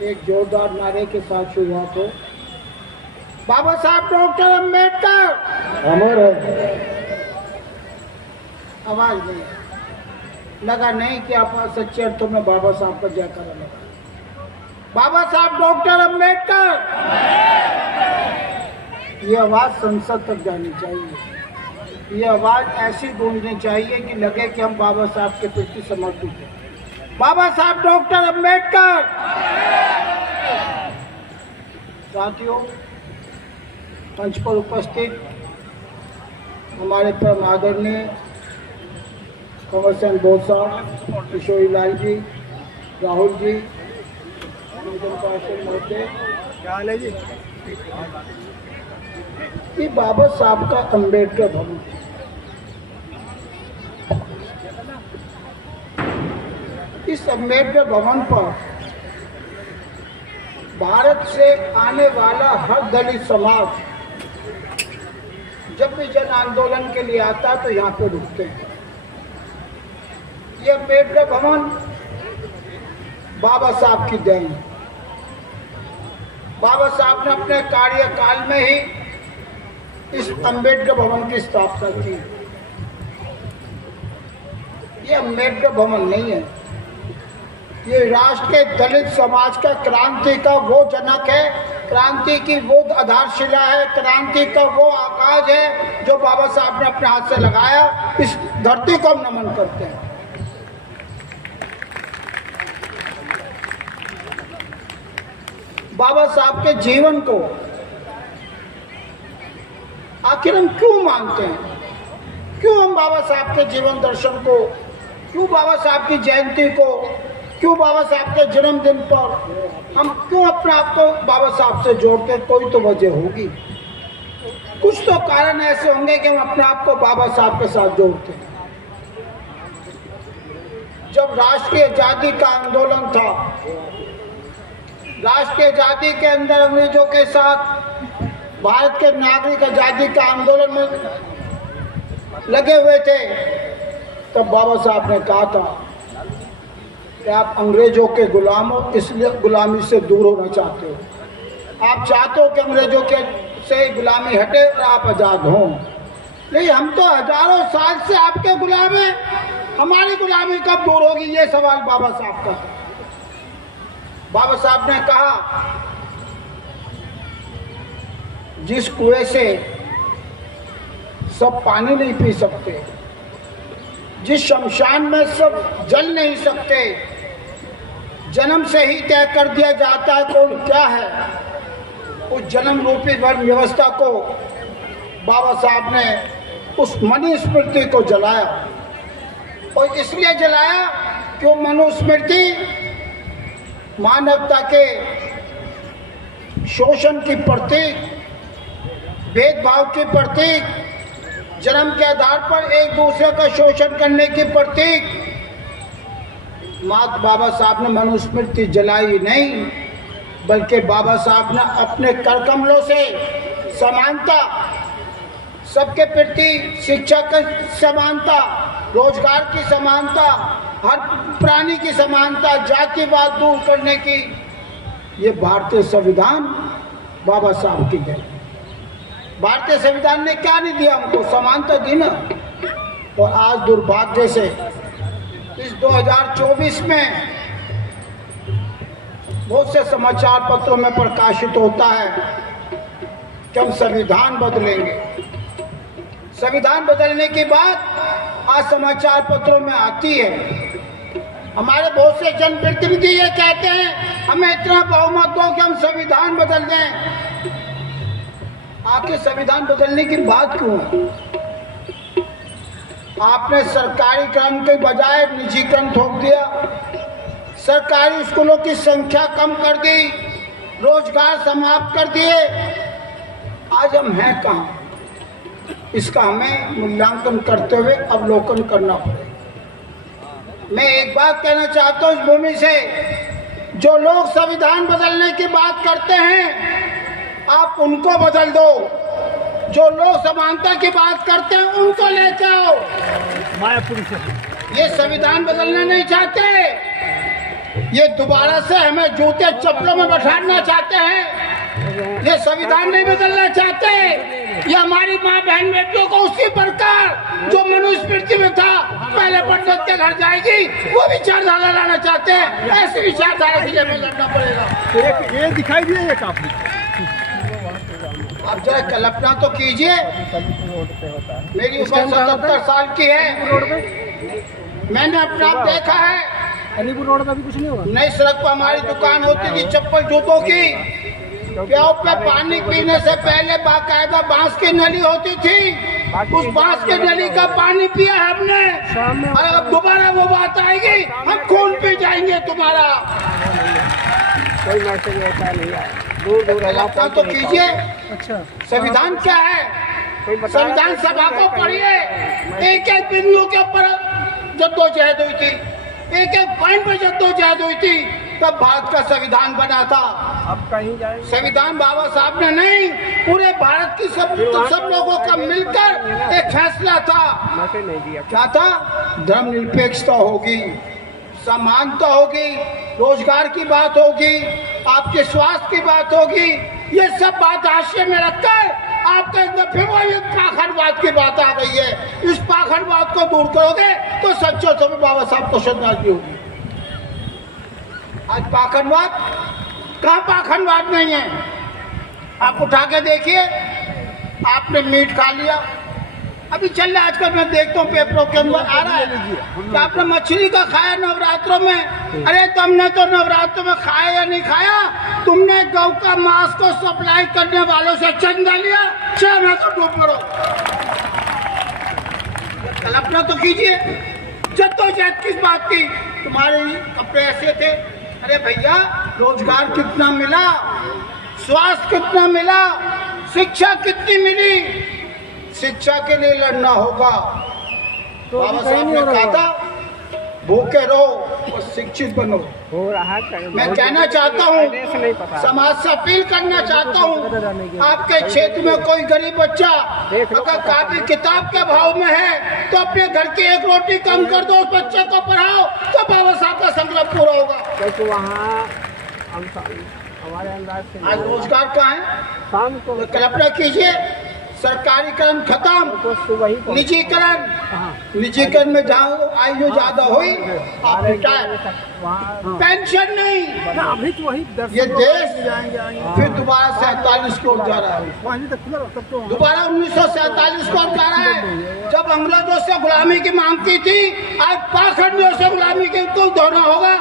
एक जोरदार नारे के साथ शुरुआत हो। बाबा साहब डॉक्टर अम्बेडकर अमर है। आवाज नहीं लगा नहीं कि आप सच्चे अर्थों में बाबा साहब का जयकारा लगा। बाबा साहब डॉक्टर अम्बेडकर, ये आवाज संसद तक जानी चाहिए। ये आवाज ऐसी गूंजनी चाहिए कि लगे कि हम बाबा साहब के प्रति समर्पित हैं। बाबा साहब डॉक्टर अम्बेडकर। साथियों, मंच पर उपस्थित हमारे परम आदरणीय कंवर सिंह बोस साहब, किशोरी लाल जी, राहुल जी, महोदय, ये बाबा साहब का अम्बेडकर भवन, इस अम्बेडकर भवन पर भारत से आने वाला हर दलित समाज जब भी जन आंदोलन के लिए आता है तो यहाँ पे रुकते हैं। ये अम्बेडकर भवन बाबा साहब की देन है। बाबा साहब ने अपने कार्यकाल में ही इस अम्बेडकर भवन की स्थापना की। ये अम्बेडकर भवन नहीं है, ये राष्ट्र के दलित समाज का क्रांति का वो जनक है, क्रांति की वो आधारशिला है, क्रांति का वो आगाज है जो बाबा साहब ने अपने हाथ से लगाया। इस धरती को हम नमन करते हैं। बाबा साहब के जीवन को आखिर हम क्यों मानते हैं? क्यों हम बाबा साहब के जीवन दर्शन को, क्यों बाबा साहब की जयंती को, क्यों बाबा साहब के जन्मदिन पर हम क्यों अपने आप को बाबा साहब से जोड़ते हैं? कोई तो वजह होगी, कुछ तो कारण ऐसे होंगे कि हम अपने आप को बाबा साहब के साथ जोड़ते हैं। जब राष्ट्रीय आजादी का आंदोलन था, राष्ट्रीय आजादी के अंदर अंग्रेजों के साथ भारत के नागरिक आजादी का आंदोलन में लगे हुए थे, तब बाबा साहब ने कहा था कि आप अंग्रेजों के गुलाम हो, इसलिए गुलामी से दूर होना चाहते हो। आप चाहते हो कि अंग्रेजों के से गुलामी हटे और आप आज़ाद हों। नहीं, हम तो हजारों साल से आपके गुलाम हैं, हमारी गुलामी कब दूर होगी? ये सवाल बाबा साहब का था। बाबा साहब ने कहा, जिस कुएं से सब पानी नहीं पी सकते, जिस शमशान में सब जल नहीं सकते, जन्म से ही तय कर दिया जाता है कौन क्या है, उस जन्म रूपी वर्ण व्यवस्था को बाबा साहब ने उस मनुस्मृति को जलाया। और इसलिए जलाया कि मनुस्मृति मानवता के शोषण की प्रतीक, भेदभाव की प्रतीक, जन्म के आधार पर एक दूसरे का शोषण करने की प्रतीक। मात बाबा साहब ने मनुस्मृति जलाई नहीं, बल्कि बाबा साहब ने अपने कर कमलों से समानता, सबके प्रति शिक्षा की समानता, रोजगार की समानता, हर प्राणी की समानता, जातिवाद दूर करने की, ये भारतीय संविधान बाबा साहब की देन। भारतीय संविधान ने क्या नहीं दिया हमको? समानता दी ना। और आज दुर्भाग्य से इस 2024 में बहुत से समाचार पत्रों में प्रकाशित होता है कि हम संविधान बदलेंगे। संविधान बदलने की बात आज समाचार पत्रों में आती है। हमारे बहुत से जनप्रतिनिधि ये कहते हैं हमें इतना बहुमत दो कि हम संविधान बदल दें। आखिर संविधान बदलने की बात क्यों है? आपने सरकारी क्रम के बजाय निजीकरण थोप दिया, सरकारी स्कूलों की संख्या कम कर दी, रोजगार समाप्त कर दिए। आज हम हैं कहाँ? इसका हमें मूल्यांकन करते हुए अवलोकन करना पड़ेगा। मैं एक बात कहना चाहता हूँ इस भूमि से, जो लोग संविधान बदलने की बात करते हैं आप उनको बदल दो, जो लोग समानता की बात करते हैं उनको लेके आओ। ये संविधान बदलना नहीं चाहते, ये दोबारा से हमें जूते चप्पलों में बैठाना चाहते हैं। ये संविधान नहीं बदलना चाहते। ये हमारी माँ बहन बेटियों को उसी प्रकार जो मनुस्मृति में था पहले पंडित के घर जाएगी वो विचारधारा लाना चाहते हैं। ऐसी विचारधारा के लिए हमें लड़ना पड़ेगा। ये दिखाई दिए काफी। आप जरा कल्पना तो कीजिए, मेरी उम्र 77 साल की है, मैंने अपना आप देखा है। अलीपुर रोड का भी कुछ नहीं हुआ। नई सड़क पर हमारी दुकान होती थी चप्पल जूतों की। प्याऊ पे पानी पीने से पहले बाकायदा बांस की नली होती थी। उस बांस की नली का पानी पिया है हमने। और अब दोबारा वो बात आएगी हम खून पी जाएंगे तुम्हारा। कोई मैसेज ऐसा नहीं आया। दूर कल्पना तो कीजिए। अच्छा, संविधान क्या है? संविधान सभा को पढ़िए। एक एक बिंदु के ऊपर जद्दोजहद हुई थी, एक एक पॉइंट पर जद्दोजहद हुई थी, तब भारत का संविधान बना था। अब कहीं जाए संविधान बाबा साहब ने नहीं, पूरे भारत की सब लोगों का मिलकर एक फैसला था। मैसेज नहीं दिया। क्या था? धर्मनिरपेक्षता होगी, समानता होगी, रोजगार की बात होगी, आपके स्वास्थ्य की बात होगी। ये सब बात हाशिए में रखकर आपके अंदर फिर वो एक पाखंडवाद की बात आ गई है। इस पाखंडवाद को दूर करोगे तो सच्चे अर्थों में बाबा साहब को श्रद्धांजलि होगी। आज पाखंडवाद कहाँ? पाखंडवाद नहीं है। आप उठा के देखिए, आपने मीट खा लिया, अभी चल रहा है आजकल, मैं देखता हूँ पेपरों के अंदर आ रहा है कि आपने मछली का खाया नवरात्रों में। अरे तुमने तो नवरात्रों में खाया या नहीं खाया? तुमने गौ का मांस को सप्लाई करने वालों से चंदा लिया, चाहे मैं तो डूब पड़ो। कल्पना तो कीजिए, जद्दोजहद किस बात की? तुम्हारे कपड़े ऐसे थे। अरे भैया, रोजगार कितना मिला, स्वास्थ्य कितना मिला, शिक्षा कितनी मिली? शिक्षा के लिए लड़ना होगा। तो बाबा साहब ने कहा था भूखे रहो और शिक्षित बनो। हो रहा है। मैं कहना चाहता हूँ, समाज से अपील करना चाहता हूँ, आपके क्षेत्र में कोई गरीब बच्चा अगर कापी किताब के भाव में है तो अपने घर की एक रोटी कम कर दो, उस बच्चे को पढ़ाओ, तो बाबा साहब का संकल्प पूरा होगा। क्योंकि वहाँ हमारे अंदाज से आज रोजगार कहाँ है? शाम को कल्पना कीजिए, सरकारीकरण खत्म, तो सुबह ही निजीकरण। निजीकरण में जहाँ आयु ज्यादा हुई आप रिटायर, पेंशन नहीं। अभी तो वही ये देश फिर दोबारा 47 को जा रहा है, दोबारा 1947 को जा रहा है। जब अंग्रेजों से गुलामी की मांग की थी, आज पाखंडियों से गुलामी की तो धोना होगा।